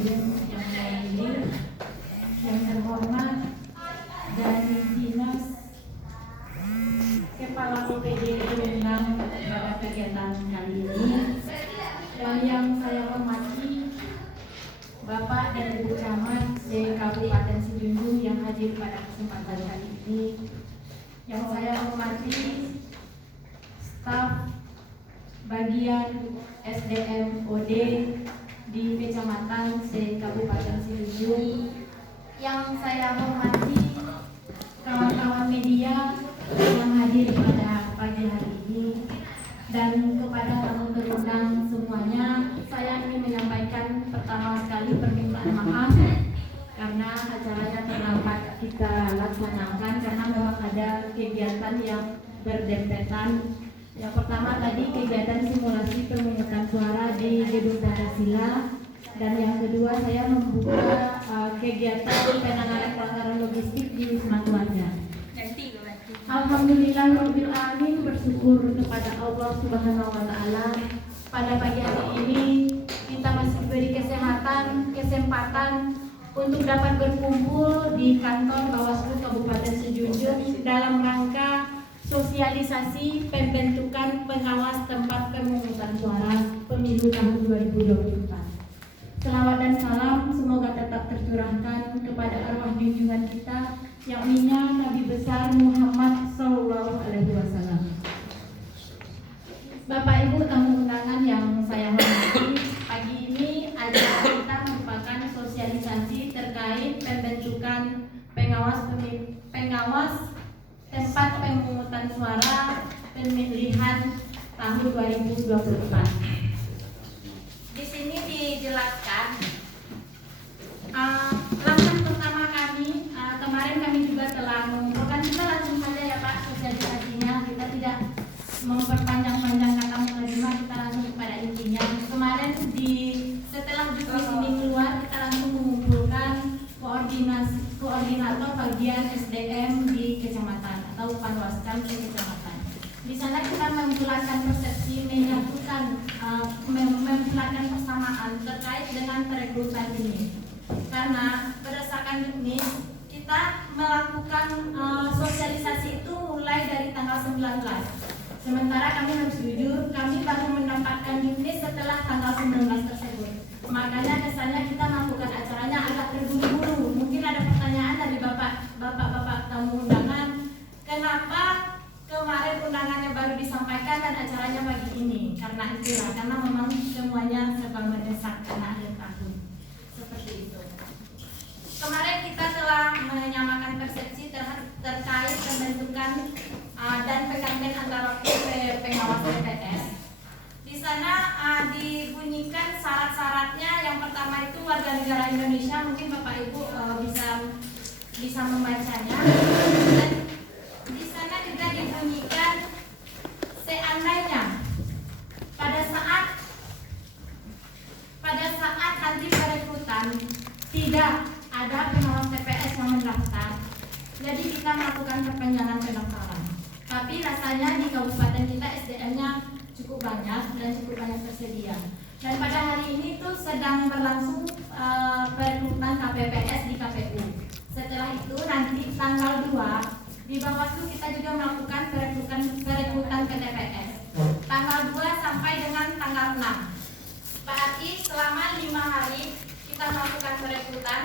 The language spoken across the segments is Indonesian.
Hadirin yang saya pilih, yang terhormat dari Dinas Kepala UPD Lumajang pada kegiatan kali ini, dan yang saya hormati Bapak dan Ibu Camat Kabupaten Sejunjung yang hadir pada kesempatan kali ini, yang saya hormati staf bagian SDM OD di Kecamatan Kabupaten Sejunjung, yang saya hormati kawan-kawan media yang hadir pada pagi hari ini, dan kepada tamu terundang semuanya, saya ingin menyampaikan pertama sekali permintaan maaf karena acaranya terlambat kita laksanakan karena memang ada kegiatan yang berdempetan. Yang pertama tadi kegiatan simulasi pemungutan suara di Gedung Pancasila, dan yang kedua saya membuka kegiatan penanganan pelanggaran logistik di Wisma Keluarga. Alhamdulillahirabbil alamin, bersyukur kepada Allah Subhanahu wa taala pada pagi hari ini kita masih diberi kesempatan untuk dapat berkumpul di kantor Bawaslu Kabupaten Sejunjung dalam rangka sosialisasi pembentukan pengawas tempat pemungutan suara pemilu tahun 2024. Selawat dan salam semoga tetap tercurahkan kepada arwah junjungan kita yang minyak Nabi besar Muhammad Sallallahu Alaihi Wasallam. Bapak Ibu tamu undangan yang saya hormati, pagi ini acara kita merupakan sosialisasi terkait pembentukan pengawas tempat pemungutan suara pemilihan tahun 2024. Di sini dijelaskan langkah pertama kami, kemarin kami juga telah mengumpulkan, kita langsung saja ya Pak sosialisasinya, kita tidak memperpanjang-panjang kata mukadimah, kita langsung kepada intinya. Kemarin setelah juknis ini keluar, kita langsung mengumpulkan koordinator bagian SDM di kecamatan atau Panwascam di kecamatan. Di sana kita membulatkan persepsi, membulatkan persamaan terkait dengan perekrutan ini. Karena berdasarkan juknis kita melakukan sosialisasi itu mulai dari tanggal 19. Sementara kami harus jujur, kami baru mendapatkan juknis setelah tanggal 19 tersebut. Makanya kesannya kita melakukan acaranya agak terburu-buru. Mungkin ada pertanyaan dari bapak-bapak tamu undangan, kenapa kemarin undangannya baru disampaikan dan acaranya pagi ini? Karena itulah, karena memang semuanya serba mendesak karena akhir tahun. Seperti itu. Kemarin kita telah menyamakan persepsi terkait pembentukan dan penggantian antara pengawas TPS. Di sana dibunyikan syarat-syaratnya. Yang pertama itu warga negara Indonesia, mungkin Bapak Ibu bisa membacanya. Dan di sana juga dibunyikan seandainya pada saat nanti perekrutan tidak ada pengawas TPS yang mendaftar, jadi kita melakukan perpanjangan pendaftaran. Tapi rasanya di kabupaten kita SDM-nya cukup banyak dan cukup banyak tersedia. Dan pada hari ini tuh sedang berlangsung perekrutan KPPS di KPU. Setelah itu nanti tanggal 2 di Bawaslu kita juga melakukan perekrutan PTPS. Tanggal 2 sampai dengan tanggal 6. Berarti selama 5 hari kita melakukan perekrutan,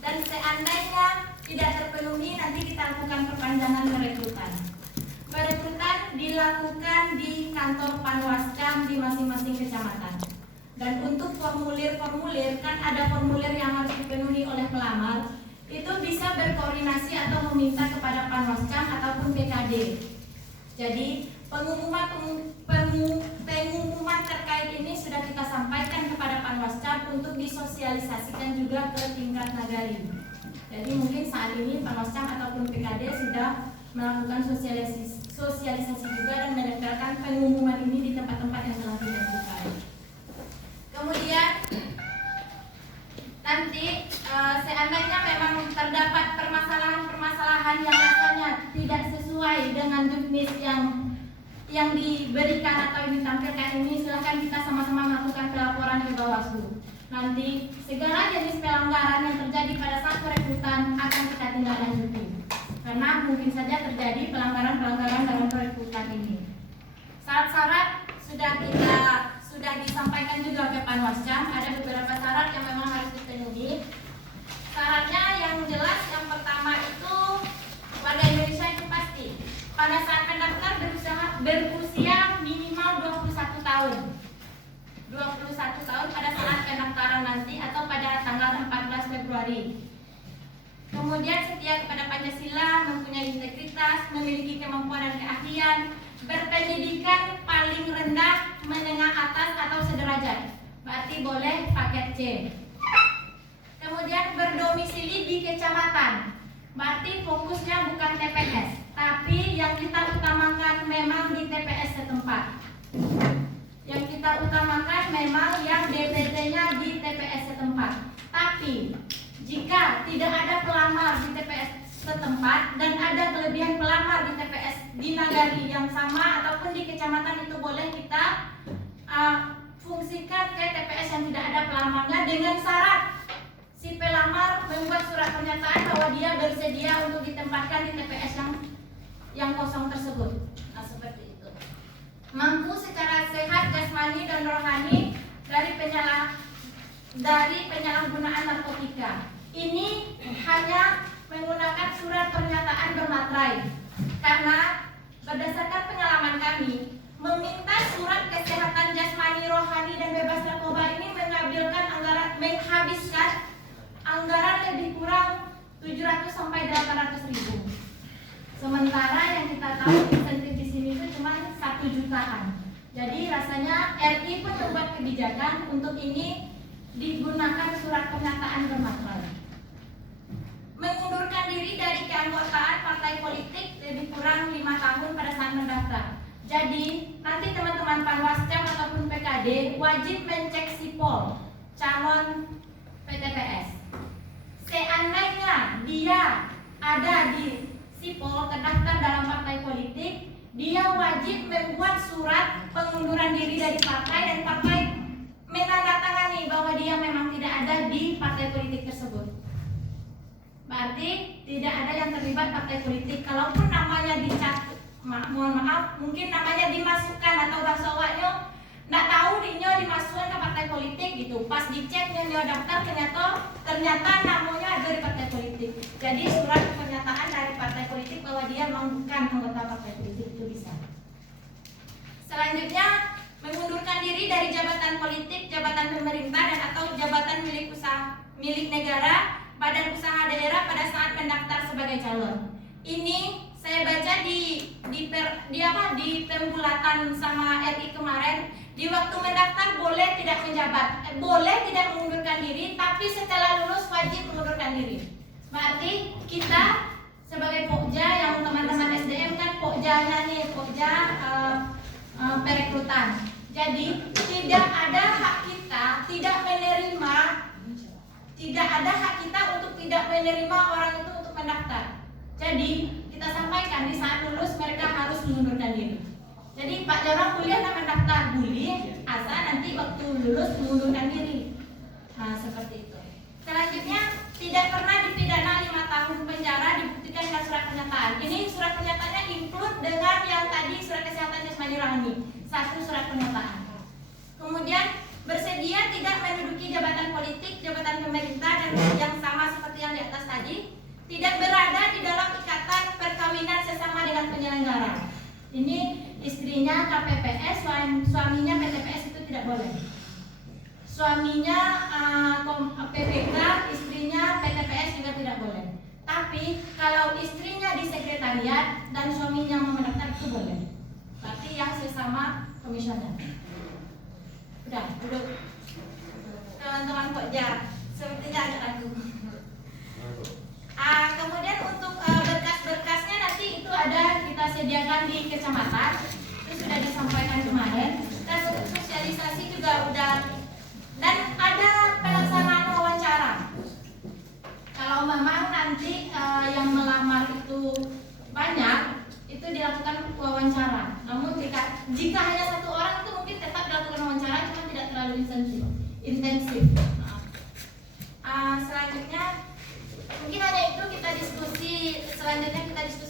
dan seandainya tidak terpenuhi nanti kita lakukan perpanjangan perekrutan. Perekrutan dilakukan di kantor Panwascam di masing-masing kecamatan. Dan untuk formulir-formulir, kan ada formulir yang harus dipenuhi oleh pelamar, itu bisa berkoordinasi atau meminta kepada Panwascam ataupun PKD. Jadi pengumuman terkait ini sudah kita sampaikan kepada Panwascam untuk disosialisasikan juga ke tingkat nagari. Jadi mungkin saat ini Panwascam ataupun PKD sudah melakukan sosialisasi juga dan menempelkan pengumuman ini di tempat-tempat yang telah ditentukan. Kemudian nanti seandainya memang terdapat permasalahan yang rasanya tidak sesuai dengan juknis yang diberikan atau ditampilkan ini, silakan kita sama-sama melakukan pelaporan ke Bawaslu. nanti segala jenis pelanggaran yang terjadi pada saat perekrutan akan kita tindak lanjuti. Karena mungkin saja terjadi pelanggaran-pelanggaran dalam perekrutan ini. Syarat-syarat sudah disampaikan juga ke Panwascam. Ada beberapa syarat yang memang harus dipenuhi. Syaratnya yang jelas, yang pertama itu warga Indonesia itu pasti pada saat pendaftar berusia minimal 21 tahun. 21 tahun pada saat pendaftaran nanti atau pada tanggal 14 Februari. Kemudian setia kepada Pancasila, mempunyai integritas, memiliki kemampuan dan keahlian, berpendidikan paling rendah, menengah atas atau sederajat. Berarti boleh paket C. Kemudian berdomisili di kecamatan. Berarti fokusnya bukan TPS, tapi yang kita utamakan memang di TPS setempat. Yang kita utamakan memang yang DTT-nya di TPS setempat. Tapi jika tidak ada pelamar di TPS setempat dan ada kelebihan pelamar di TPS di nagari yang sama ataupun di kecamatan, itu boleh kita fungsikan ke TPS yang tidak ada pelamarnya dengan syarat si pelamar membuat surat pernyataan bahwa dia bersedia untuk ditempatkan di TPS yang kosong tersebut. Nah, seperti itu. Mampu secara sehat jasmani dan rohani dari penyalahgunaan narkotika. Ini hanya menggunakan surat pernyataan bermaterai karena berdasarkan pengalaman kami, meminta surat kesehatan jasmani, rohani dan bebas narkoba ini menghabiskan anggaran lebih kurang 700 sampai 800 ribu. Sementara yang kita tahu insentif di sini itu cuma 1 jutaan. Jadi rasanya RI pun membuat kebijakan untuk ini digunakan surat pernyataan bermaterai. Mengundurkan diri dari keanggotaan partai politik lebih kurang 5 tahun pada saat mendaftar. Jadi nanti teman-teman Panwascam ataupun PKD wajib mencek sipol calon PTPS. Seandainya dia ada di sipol terdaftar dalam partai politik, dia wajib membuat surat pengunduran diri dari partai dan partai menandatangani bahwa dia memang tidak ada di partai politik tersebut. Berarti tidak ada yang terlibat partai politik. Kalaupun namanya dicat, mohon maaf, mungkin namanya dimasukkan atau bahasa awaknya nggak tahu dinyo dimasukkan ke partai politik gitu. Pas dicek dinyo daftar ternyata namanya ada di partai politik. Jadi surat pernyataan dari partai politik bahwa dia memang bukan anggota partai politik itu bisa. Selanjutnya, mengundurkan diri dari jabatan politik, jabatan pemerintah dan atau jabatan milik negara, badan usaha daerah pada saat mendaftar sebagai calon. Ini saya baca di pembulatan sama RI kemarin, di waktu mendaftar boleh tidak menjabat, boleh tidak mengundurkan diri, tapi setelah lulus wajib mengundurkan diri. Berarti kita sebagai Pokja yang teman-teman SDM kan Pokjanya nih, Pokja perekrutan. Jadi tidak ada hak kita tidak ada hak kita untuk tidak menerima orang itu untuk mendaftar. Jadi kita sampaikan di saat lulus mereka harus mengundurkan diri. Jadi Pak Jarang kuliah dan mendaftar boleh, asal nanti waktu lulus mengundurkan diri. Nah seperti itu. Selanjutnya, tidak pernah dipidana 5 tahun penjara dibuktikan dengan surat pernyataan. Ini surat pernyataannya include dengan yang tadi surat kesehatan jasmani rohani. 1 surat pernyataan. Kemudian bersedia tidak menduduki jabatan politik, jabatan pemerintah dan yang sama seperti yang di atas tadi. Tidak berada di dalam ikatan perkawinan sesama dengan penyelenggara. Ini istrinya KPPS, suaminya PTPS itu tidak boleh. Suaminya PPK, istrinya PTPS juga tidak boleh. Tapi kalau istrinya di sekretariat dan suaminya mau mendaftar itu boleh. Berarti yang sesama komisioner. Udah, duduk. Teman-teman Pokja, sepertinya ada ragu. Kemudian untuk berkas-berkasnya nanti itu ada kita sediakan di kecamatan. Itu sudah disampaikan kemarin. Dan untuk sosialisasi juga udah. Dan ada pelaksanaan wawancara. Kalau memang nanti yang melamar itu banyak, itu dilakukan wawancara. Namun jika hanya 1 orang itu mungkin tetap dilakukan wawancara, cuma tidak terlalu intensif. selanjutnya kita diskusi